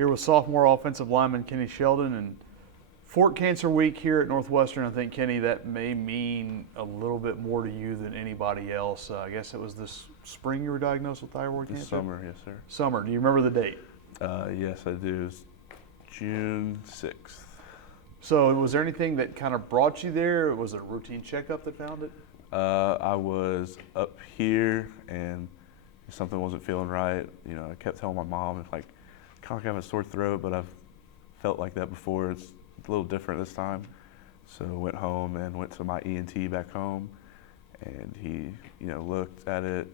Here with sophomore offensive lineman Kenny Sheldon, and Fort Cancer Week here at Northwestern. I think, Kenny, that may mean a little bit more to you than anybody else. I guess it was this spring you were diagnosed with thyroid cancer? This summer, yes, sir. Summer. Do you remember the date? Yes, I do. It's June 6th. So was there anything that kind of brought you there? Was it a routine checkup that found it? I was up here and something wasn't feeling right. You know, I kept telling my mom, it's like, kind of like I have a sore throat, but I've felt like that before. It's a little different this time. So I went home and went to my ENT back home, and he, looked at it,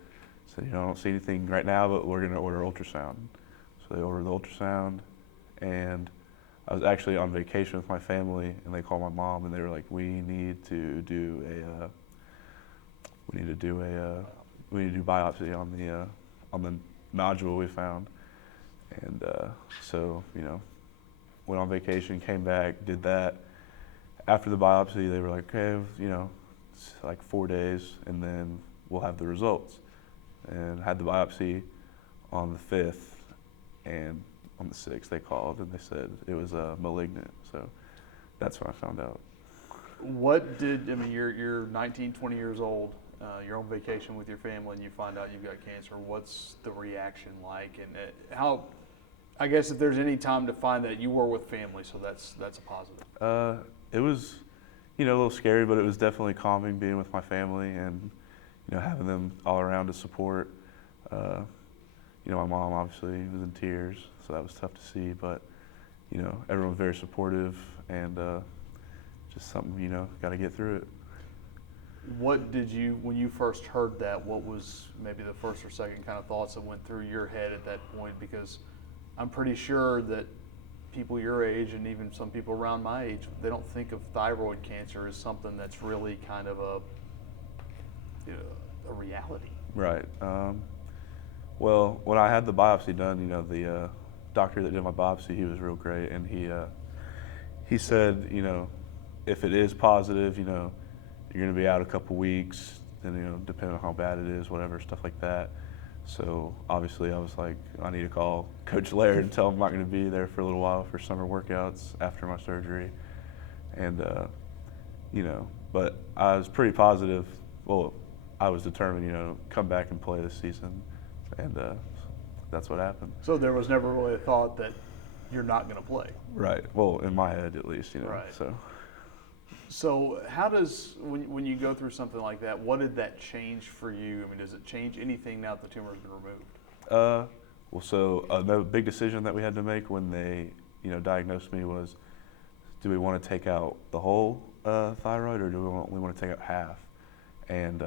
said, I don't see anything right now, but we're going to order ultrasound. So they ordered the ultrasound, and I was actually on vacation with my family, and they called my mom, and they were like, we need to do biopsy on the nodule we found. And so, went on vacation, came back, did that. After the biopsy, they were like, okay, it's like 4 days, and then we'll have the results. And had the biopsy on the 5th, and on the 6th they called, and they said it was malignant. So that's when I found out. You're 19, 20 years old, you're on vacation with your family, and you find out you've got cancer. What's the reaction like? And how, I guess if there's any time to find that, you were with family, so that's a positive. It was, a little scary, but it was definitely calming being with my family and, having them all around to support. My mom obviously was in tears, so that was tough to see, but, everyone was very supportive, and just something, got to get through it. What did you, when you first heard that, what was maybe the first or second kind of thoughts that went through your head at that point? Because I'm pretty sure that people your age, and even some people around my age, they don't think of thyroid cancer as something that's really kind of a reality. Right. Well, when I had the biopsy done, the doctor that did my biopsy, he was real great, and he said, if it is positive, you're going to be out a couple weeks, and depending on how bad it is, whatever, stuff like that. So obviously I was like, I need to call Coach Laird and tell him I'm not going to be there for a little while for summer workouts after my surgery. And, but I was pretty positive. Well, I was determined, come back and play this season. And that's what happened. So there was never really a thought that you're not going to play. Right. Well, in my head at least, Right. So how does, when you go through something like that, what did that change for you? Does it change anything now that the tumor has been removed? The big decision that we had to make when they, diagnosed me was, do we want to take out the whole thyroid, or do we want to take out half? And,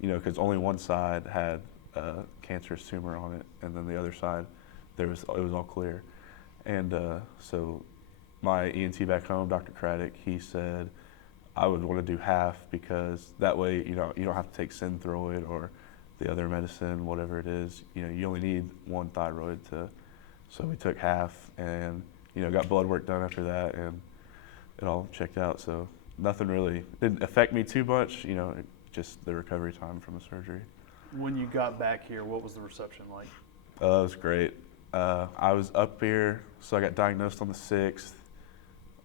because only one side had a cancerous tumor on it, and then the other side, it was all clear. And so my ENT back home, Dr. Craddock, he said I would want to do half, because that way, you don't have to take Synthroid or the other medicine, whatever it is. You only need one thyroid so we took half, and, got blood work done after that, and it all checked out. So nothing really didn't affect me too much, just the recovery time from the surgery. When you got back here, what was the reception like? It was great. I was up here, so I got diagnosed on the 6th.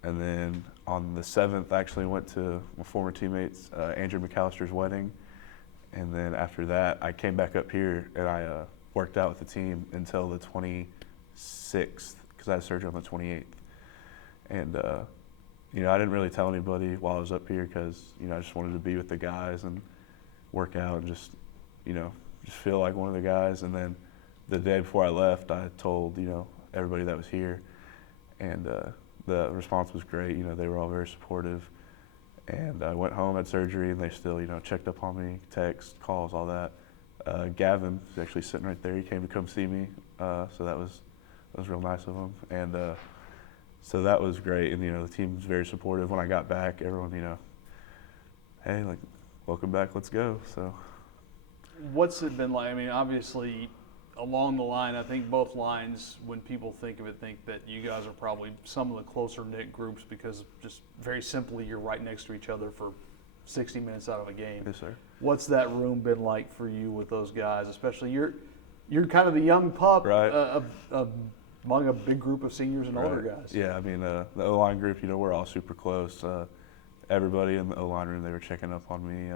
And then on the 7th, I actually went to my former teammate's, Andrew McAllister's wedding. And then after that, I came back up here, and I worked out with the team until the 26th, because I had surgery on the 28th. And, I didn't really tell anybody while I was up here, because, I just wanted to be with the guys and work out and just feel like one of the guys. And then the day before I left, I told, everybody that was here. And the response was great. They were all very supportive. And I went home, had surgery, and they still, checked up on me, text, calls, all that. Gavin is actually sitting right there. He came to come see me, so that was real nice of him. And so that was great. And the team was very supportive. When I got back, everyone, hey, like, welcome back, let's go. So, what's it been like? Obviously, along the line, I think both lines, when people think of it, think that you guys are probably some of the closer knit groups, because just very simply, you're right next to each other for 60 minutes out of a game. Yes, sir. What's that room been like for you with those guys? Especially you're kind of the young pup, right. A among a big group of seniors and older Right. guys. Yeah, I mean, the O-line group, we're all super close. Everybody in the O-line room, they were checking up on me.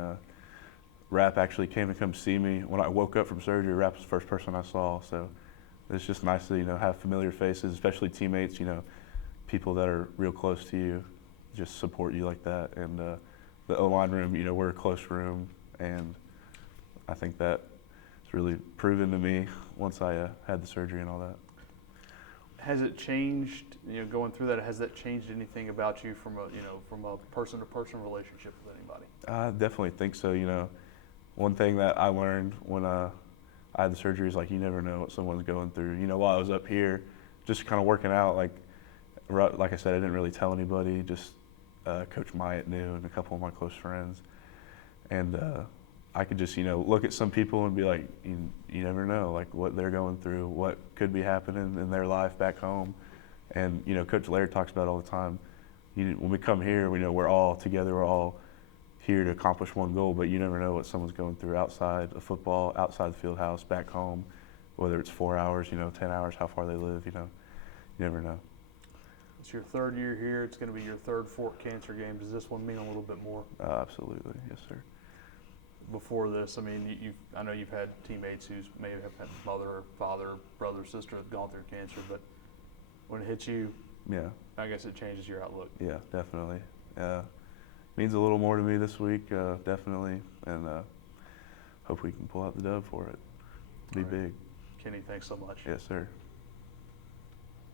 Rap actually came to come see me. When I woke up from surgery, Rap was the first person I saw. So it's just nice to, have familiar faces, especially teammates, people that are real close to you, just support you like that. And the O-line room, we're a close room. And I think that it's really proven to me once I had the surgery and all that. Has it changed, going through that, has that changed anything about you from a person-to-person relationship with anybody? I definitely think so. One thing that I learned when I had the surgery is, like, you never know what someone's going through. While I was up here, just kind of working out, like I said, I didn't really tell anybody, just Coach Myatt knew and a couple of my close friends. And I could just, look at some people and be like, you never know, like, what they're going through, what could be happening in their life back home. And, Coach Laird talks about it all the time. When we come here, we know we're all together, we're all here to accomplish one goal, but you never know what someone's going through outside of football, outside the field house, back home, whether it's 4 hours, 10 hours, how far they live, you never know. It's your third year here. It's going to be your third Fort Cancer game. Does this one mean a little bit more? Absolutely, yes, sir. Before this, I mean, I know you've had teammates who may have had mother, father, brother, sister have gone through cancer, but when it hits you, yeah, I guess it changes your outlook. Yeah, definitely. Means a little more to me this week, definitely, and hope we can pull out the dub for it. Be big. Kenny, thanks so much. Yes, sir.